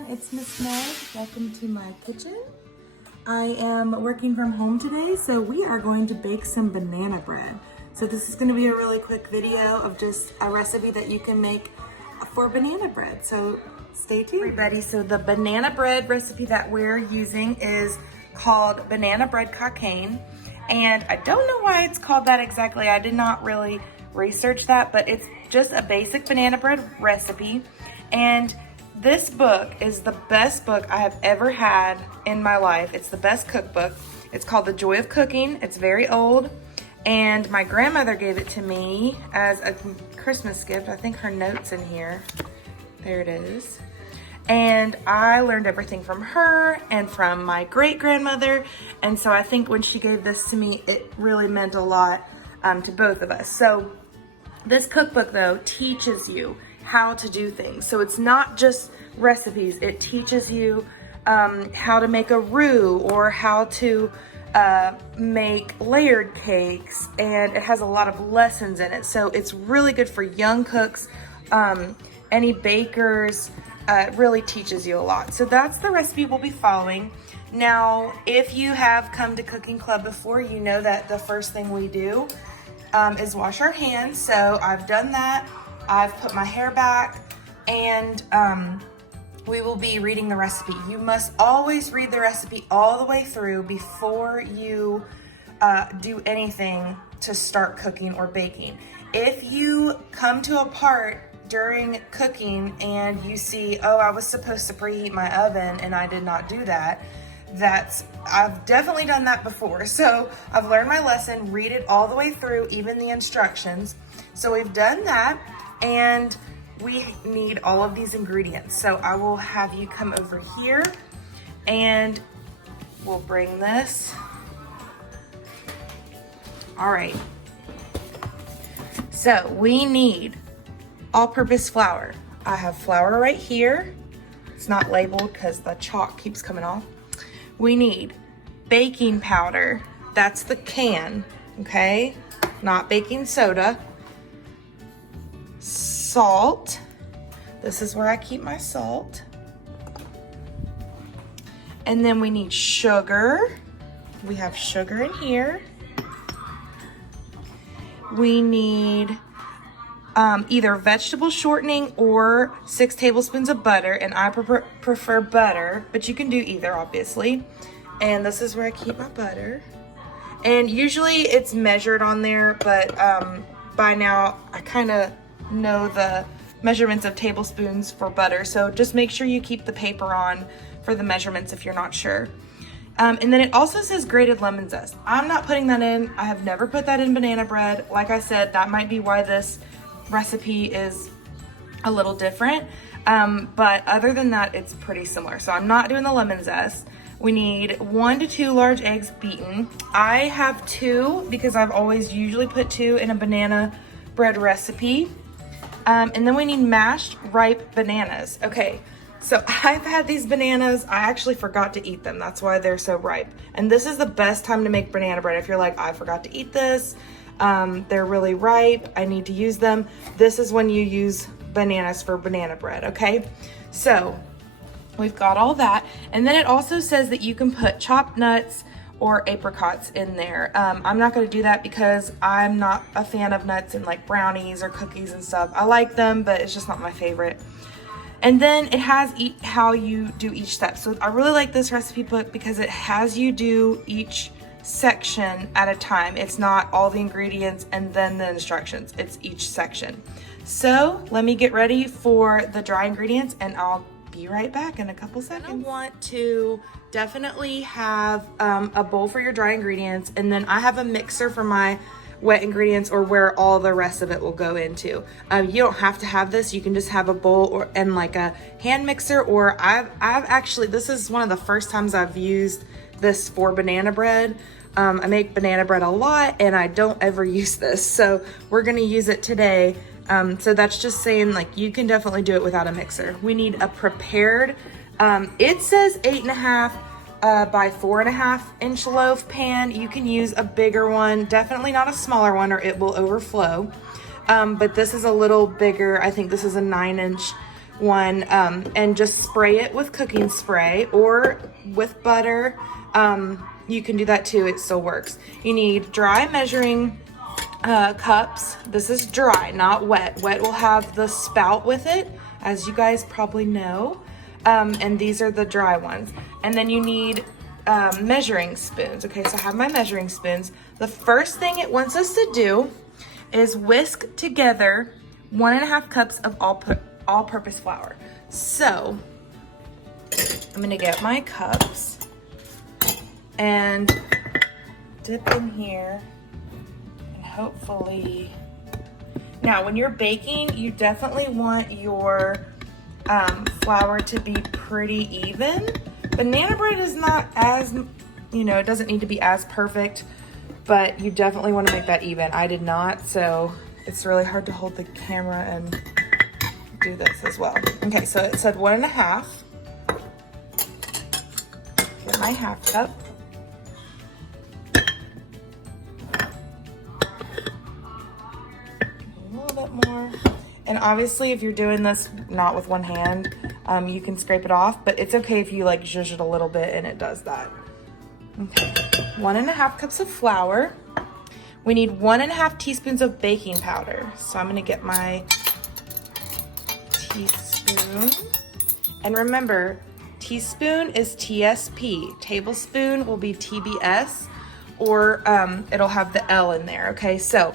everyone, it's Miss Meg. Welcome to my kitchen. I am working from home today, so we are going to bake some banana bread. So this is going to be a really quick video of just a recipe that you can make for banana bread. So stay tuned. Everybody, so the banana bread recipe that we're using is called banana bread cocaine. And I don't know why it's called that exactly. I did not really research that, but it's just a basic banana bread recipe. And this book is the best book I have ever had in my life. It's the best cookbook. It's called The Joy of Cooking. It's very old, and my grandmother gave it to me as a Christmas gift. I think her note's in here. There it is. And I learned everything from her and from my great-grandmother, and so I think when she gave this to me, it really meant a lot to both of us. So this cookbook, though, teaches you how to do things. So it's not just recipes. It teaches you how to make a roux or how to make layered cakes, and it has a lot of lessons in it. So it's really good for young cooks, any bakers. It really teaches you a lot. So that's the recipe we'll be following. Now, if you have come to Cooking Club before, you know that the first thing we do is wash our hands. So I've done that. I've put my hair back, and we will be reading the recipe. You must always read the recipe all the way through before you do anything to start cooking or baking. If you come to a part during cooking and you see, oh, I was supposed to preheat my oven and I did not do that, I've definitely done that before. So I've learned my lesson, read it all the way through, even the instructions. So we've done that, and we need all of these ingredients. So I will have you come over here and we'll bring this. All right. So we need all-purpose flour. I have flour right here. It's not labeled because the chalk keeps coming off. We need baking powder. That's the can, okay? Not baking soda. Salt. This is where I keep my salt. And then we need sugar. We have sugar in here. We need either vegetable shortening or 6 tablespoons of butter, and I prefer butter, but you can do either, obviously. And this is where I keep my butter. And usually it's measured on there, but by now I kind of know the measurements of tablespoons for butter, so just make sure you keep the paper on for the measurements if you're not sure. And then it also says grated lemon zest. I'm not putting that in. I have never put that in banana bread. Like I said, that might be why this recipe is a little different, but other than that, it's pretty similar. So I'm not doing the lemon zest. We need 1 to 2 large eggs beaten. I have 2 because I've always usually put 2 in a banana bread recipe. And then we need mashed ripe bananas. Okay, so I've had these bananas. I actually forgot to eat them. That's why they're so ripe. And this is the best time to make banana bread. If you're like, I forgot to eat this, they're really ripe, I need to use them. This is when you use bananas for banana bread, okay? So we've got all that. And then it also says that you can put chopped nuts or apricots in there. I'm not gonna do that because I'm not a fan of nuts in like brownies or cookies and stuff. I like them, but it's just not my favorite. And then it has how you do each step. So I really like this recipe book because it has you do each section at a time. It's not all the ingredients and then the instructions. It's each section. So let me get ready for the dry ingredients, and I'll be right back in a couple seconds. I want to definitely have a bowl for your dry ingredients, and then I have a mixer for my wet ingredients, or where all the rest of it will go into. You don't have to have this. You can just have a bowl and like a hand mixer, or I've actually, this is one of the first times I've used this for banana bread. I make banana bread a lot and I don't ever use this, so we're gonna use it today. So that's just saying, like, you can definitely do it without a mixer. We need a prepared, it says 8.5 by 4.5 inch loaf pan. You can use a bigger one, definitely not a smaller one, or it will overflow. But this is a little bigger. I think this is a 9 inch one and just spray it with cooking spray or with butter. You can do that too, it still works. You need dry measuring cups. This is dry, not wet. Wet will have the spout with it, as you guys probably know. And these are the dry ones. And then you need measuring spoons. Okay, so I have my measuring spoons. The first thing it wants us to do is whisk together 1.5 cups of all-purpose flour. So I'm gonna get my cups and dip in here, and hopefully, now when you're baking, you definitely want your flour to be pretty even. Banana bread is not as, you know, it doesn't need to be as perfect, but you definitely want to make that even. I did not, so it's really hard to hold the camera and do this as well. Okay, so it said 1.5. Get my half cup. A little bit more. And obviously, if you're doing this not with one hand, you can scrape it off, but it's okay if you like zhuzh it a little bit and it does that. Okay, 1.5 cups of flour. We need 1.5 teaspoons of baking powder. So I'm gonna get my teaspoon. And remember, teaspoon is TSP. Tablespoon will be TBS, or it'll have the L in there, okay? So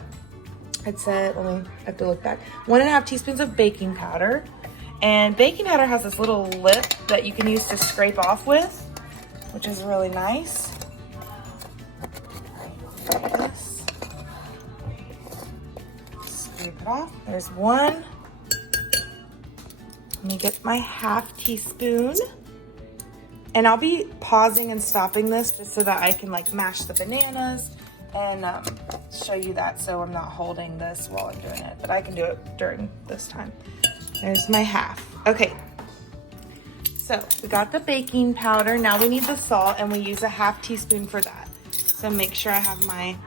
it said, I have to look back. 1.5 teaspoons of baking powder. And baking powder has this little lip that you can use to scrape off with, which is really nice. Like this. Scrape it off. There's one. Let me get my 1/2 teaspoon. And I'll be pausing and stopping this just so that I can like mash the bananas and show you that, so I'm not holding this while I'm doing it, but I can do it during this time. There's my 1/2. Okay, so we got the baking powder. Now we need the salt, and we use a 1/2 teaspoon for that. So make sure I have my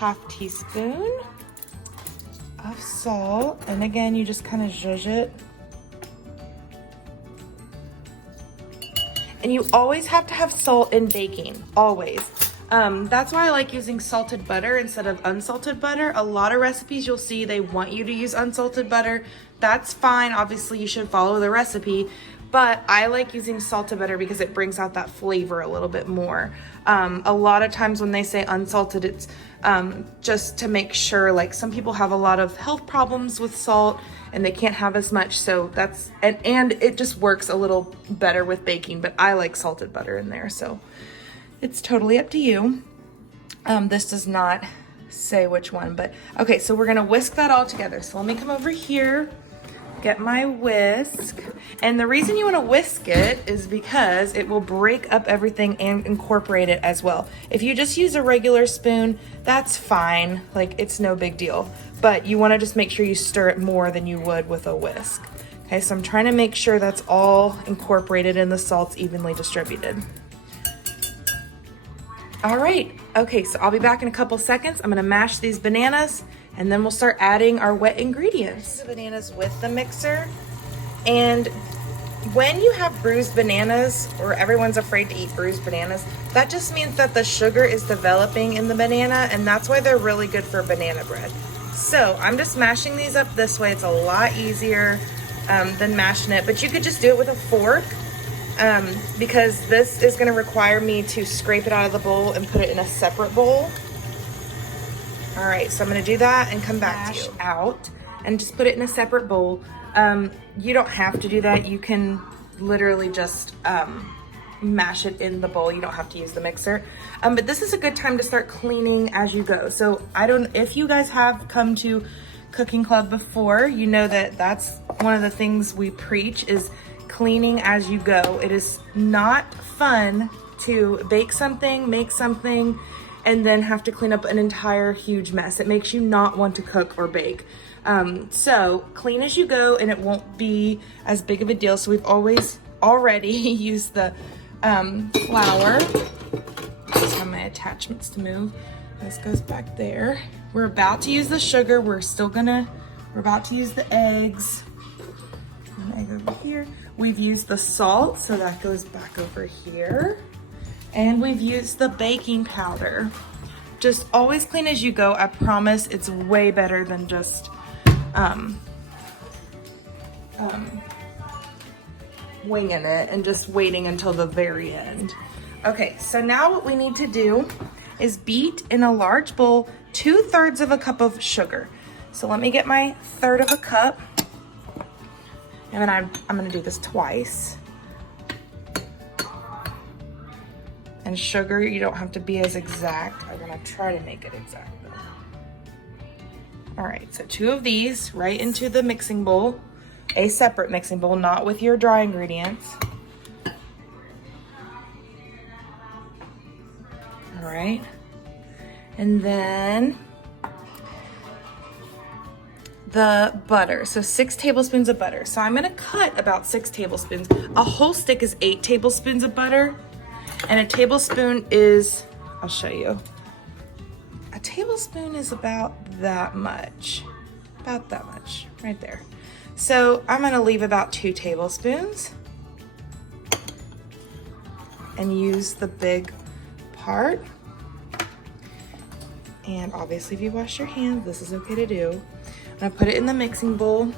1/2 teaspoon of salt. And again, you just kind of zhuzh it. And you always have to have salt in baking, always. That's why I like using salted butter instead of unsalted butter. A lot of recipes you'll see they want you to use unsalted butter. That's fine, obviously you should follow the recipe, but I like using salted butter because it brings out that flavor a little bit more. A lot of times when they say unsalted, it's just to make sure, like some people have a lot of health problems with salt and they can't have as much, so that's, and it just works a little better with baking, but I like salted butter in there, so it's totally up to you. This does not say which one, but okay, so we're gonna whisk that all together. So let me come over here, get my whisk. And the reason you wanna whisk it is because it will break up everything and incorporate it as well. If you just use a regular spoon, that's fine, like it's no big deal. But you wanna just make sure you stir it more than you would with a whisk. Okay, so I'm trying to make sure that's all incorporated and the salt's evenly distributed. All right, okay, so I'll be back in a couple seconds. I'm gonna mash these bananas and then we'll start adding our wet ingredients. The bananas with the mixer. And when you have bruised bananas, or everyone's afraid to eat bruised bananas, that just means that the sugar is developing in the banana, and that's why they're really good for banana bread. So I'm just mashing these up this way. It's a lot easier than mashing it, but you could just do it with a fork. Because this is going to require me to scrape it out of the bowl and put it in a separate bowl. All right, so I'm going to do that and come back to you. Out and just put it in a separate bowl. You don't have to do that. You can literally just mash it in the bowl. You don't have to use the mixer. But this is a good time to start cleaning as you go. So if you guys have come to Cooking Club before, you know that that's one of the things we preach is cleaning as you go. It is not fun to bake something, make something, and then have to clean up an entire huge mess. It makes you not want to cook or bake. So clean as you go and it won't be as big of a deal. So we've already used the flour. Just have my attachments to move. This goes back there. We're about to use the sugar. We're about to use the eggs. An egg over here. We've used the salt, so that goes back over here. And we've used the baking powder. Just always clean as you go. I promise it's way better than just winging it and just waiting until the very end. Okay, so now what we need to do is beat in a large bowl 2/3 of a cup of sugar. So let me get my 1/3 of a cup. And then I'm gonna do this twice. And sugar, you don't have to be as exact. I'm gonna try to make it exact though. All right, so 2 of these right into the mixing bowl, a separate mixing bowl, not with your dry ingredients. All right, and then the butter, so 6 tablespoons of butter. So I'm gonna cut about 6 tablespoons. A whole stick is 8 tablespoons of butter, and a tablespoon is, I'll show you. A tablespoon is about that much right there. So I'm gonna leave about 2 tablespoons and use the big part. And obviously if you wash your hands, this is okay to do. I'm gonna put it in the mixing bowl,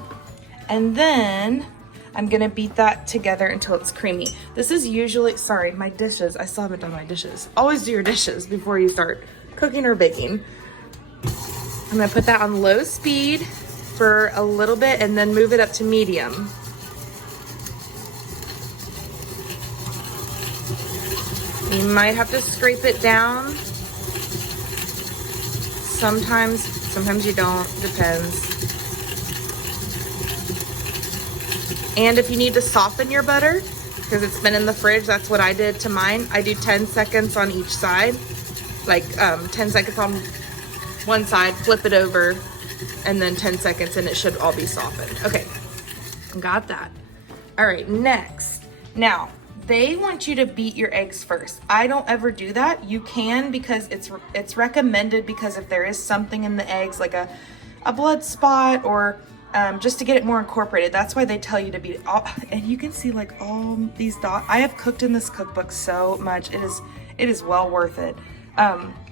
and then I'm gonna beat that together until it's creamy. This is usually, sorry, my dishes, I still haven't done my dishes. Always do your dishes before you start cooking or baking. I'm gonna put that on low speed for a little bit and then move it up to medium. You might have to scrape it down. Sometimes you don't, depends. And if you need to soften your butter, because it's been in the fridge, that's what I did to mine. I do 10 seconds on each side, like 10 seconds on one side, flip it over, and then 10 seconds and it should all be softened. Okay, got that. All right, next. Now, they want you to beat your eggs first. I don't ever do that. You can, because it's recommended, because if there is something in the eggs, like a blood spot or just to get it more incorporated. That's why they tell you to beat it all. And you can see like all these dots. I have cooked in this cookbook so much. It is well worth it.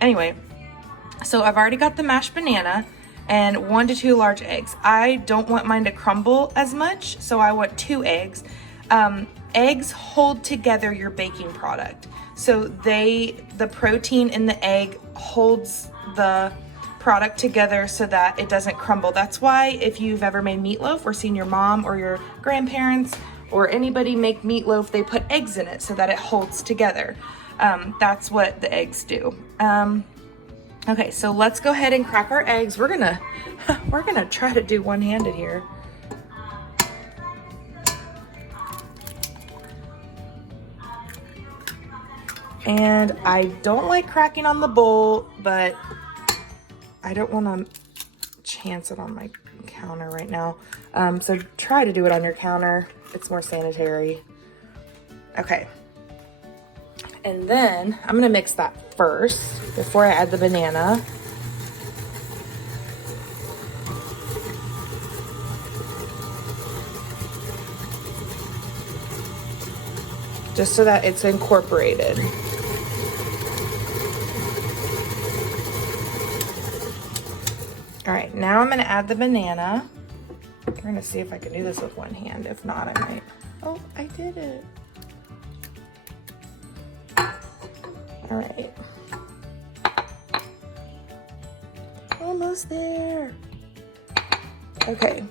Anyway, so I've already got the mashed banana and 1 to 2 large eggs. I don't want mine to crumble as much, so I want 2 eggs. Eggs hold together your baking product. So the protein in the egg holds the product together so that it doesn't crumble. That's why if you've ever made meatloaf or seen your mom or your grandparents or anybody make meatloaf, they put eggs in it so that it holds together. That's what the eggs do. Okay, so let's go ahead and crack our eggs. We're gonna try to do one-handed here. And I don't like cracking on the bowl, but I don't want to chance it on my counter right now. So try to do it on your counter. It's more sanitary. Okay. And then I'm going to mix that first before I add the banana. Just so that it's incorporated. All right, now I'm gonna add the banana. We're gonna see if I can do this with one hand. If not, I might. Oh, I did it. All right. Almost there. Okay.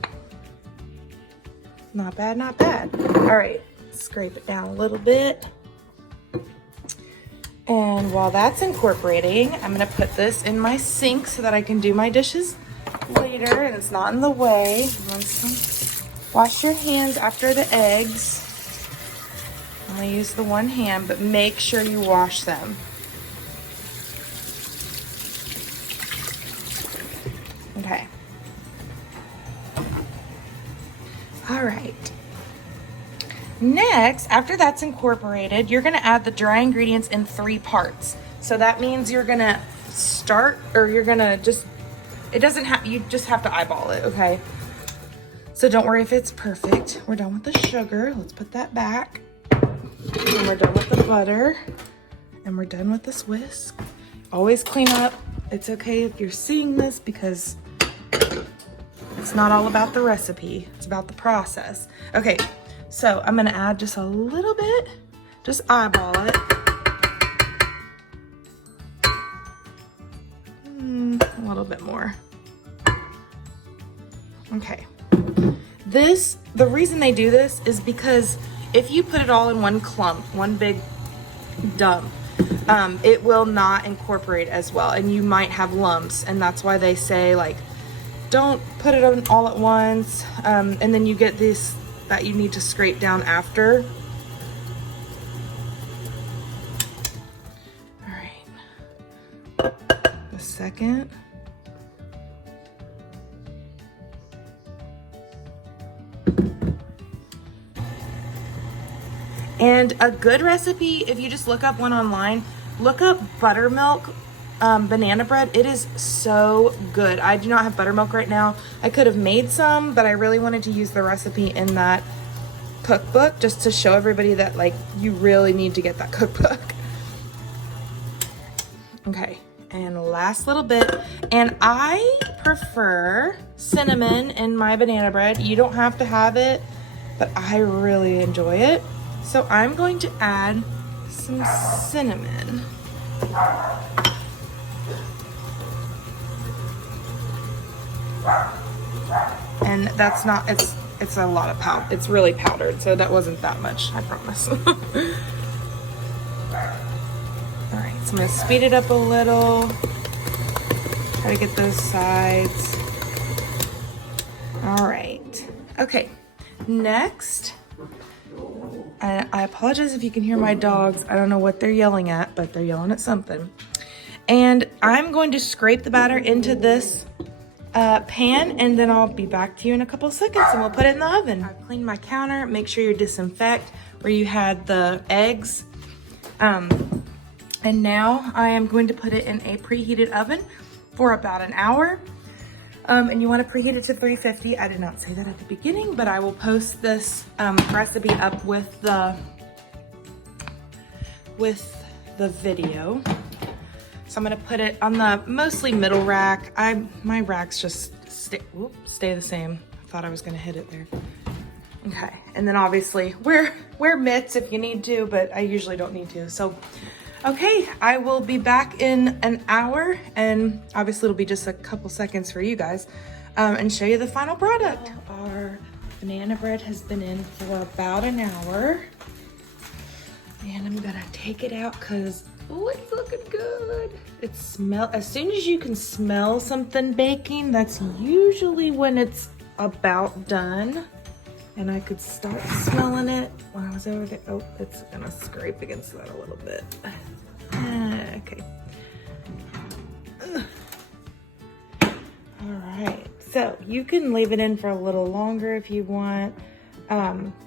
Not bad, not bad. All right, scrape it down a little bit. And while that's incorporating, I'm gonna put this in my sink so that I can do my dishes later and it's not in the way. Wash your hands after the eggs. I'm gonna use the one hand, but make sure you wash them. Okay. All right. Next, after that's incorporated, you're gonna add the dry ingredients in 3 parts. So that means you're gonna start, or you're gonna just, it doesn't have, you just have to eyeball it, okay? So don't worry if it's perfect. We're done with the sugar. Let's put that back. And we're done with the butter. And we're done with this whisk. Always clean up. It's okay if you're seeing this because it's not all about the recipe. It's about the process. Okay, so I'm gonna add just a little bit. Just eyeball it. A little bit more. Okay. The reason they do this is because if you put it all in one clump, one big dump, it will not incorporate as well and you might have lumps, and that's why they say like don't put it on all at once, and then you get this that you need to scrape down after. All right, a second. And a good recipe, if you just look up one online, look up buttermilk banana bread. It is so good. I do not have buttermilk right now. I could have made some, but I really wanted to use the recipe in that cookbook just to show everybody that like you really need to get that cookbook. Okay, and last little bit. And I prefer cinnamon in my banana bread. You don't have to have it, but I really enjoy it. So I'm going to add some cinnamon. And that's not, it's a lot of powder. It's really powdered, so that wasn't that much, I promise. All right, so I'm gonna speed it up a little. Try to get those sides. All right, okay, next. I apologize if you can hear my dogs. I don't know what they're yelling at, but they're yelling at something. And I'm going to scrape the batter into this pan, and then I'll be back to you in a couple of seconds and we'll put it in the oven. I've cleaned my counter. Make sure you disinfect where you had the eggs. And now I am going to put it in a preheated oven for about an hour. And you want to preheat it to 350. I did not say that at the beginning, but I will post this recipe up with the video. So I'm gonna put it on the mostly middle rack. My racks just stay the same. I thought I was gonna hit it there. Okay, and then obviously wear mitts if you need to, but I usually don't need to. So, okay, I will be back in an hour, and obviously it'll be just a couple seconds for you guys, and show you the final product. Our banana bread has been in for about an hour, and I'm gonna take it out because oh, it's looking good. It as soon as you can smell something baking, that's usually when it's about done. And I could start smelling it when I was over there. Oh, it's gonna scrape against that a little bit. Okay. All right, so you can leave it in for a little longer if you want.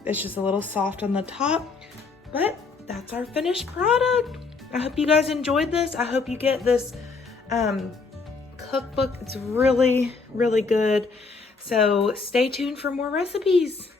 It's just a little soft on the top, but that's our finished product. I hope you guys enjoyed this. I hope you get this cookbook. It's really, really good. So stay tuned for more recipes.